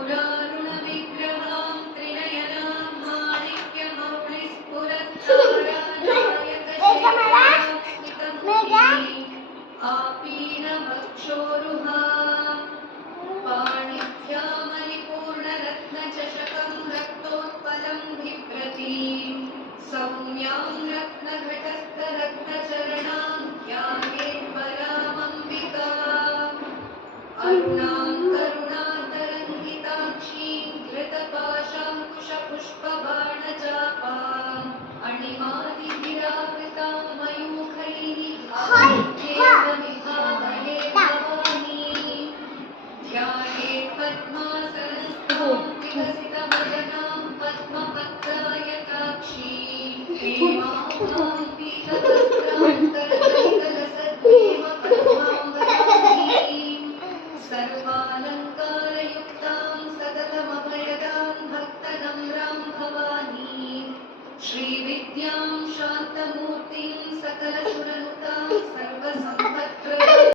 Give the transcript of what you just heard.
त्रिपुरारुणविग्रहां त्रिनयनां माणिक्यमौलिस्फुरत्तारानायकशेखरां आपीनवक्षोरुहां पाणिभ्यामलिपूर्णरत्नचषकं रक्तोत्पलं बिभ्रतीं सौम्यां रत्नघटस्थरत्नचरणां ध्यायेत्परामम्बिकाम् अरुणां करुणातरङ्गिताक्षीं धृतपाशाङ्कुशपुष्पबाणचापाम् अणिमादिभिरावृतां मयूखैः आदित्येकविभावये भवानीं ध्यायेत् पद्मासनस्थां विकसितवदनां पद्मपत्रायताक्षीं हेमां पीतवस्त्रां करतलितलसद्देव पद्माम्बराङ्गीं सर्वालङ्कारयुक्तां सततमभयदां भक्तनम्रां भवानीं श्रीविद्यां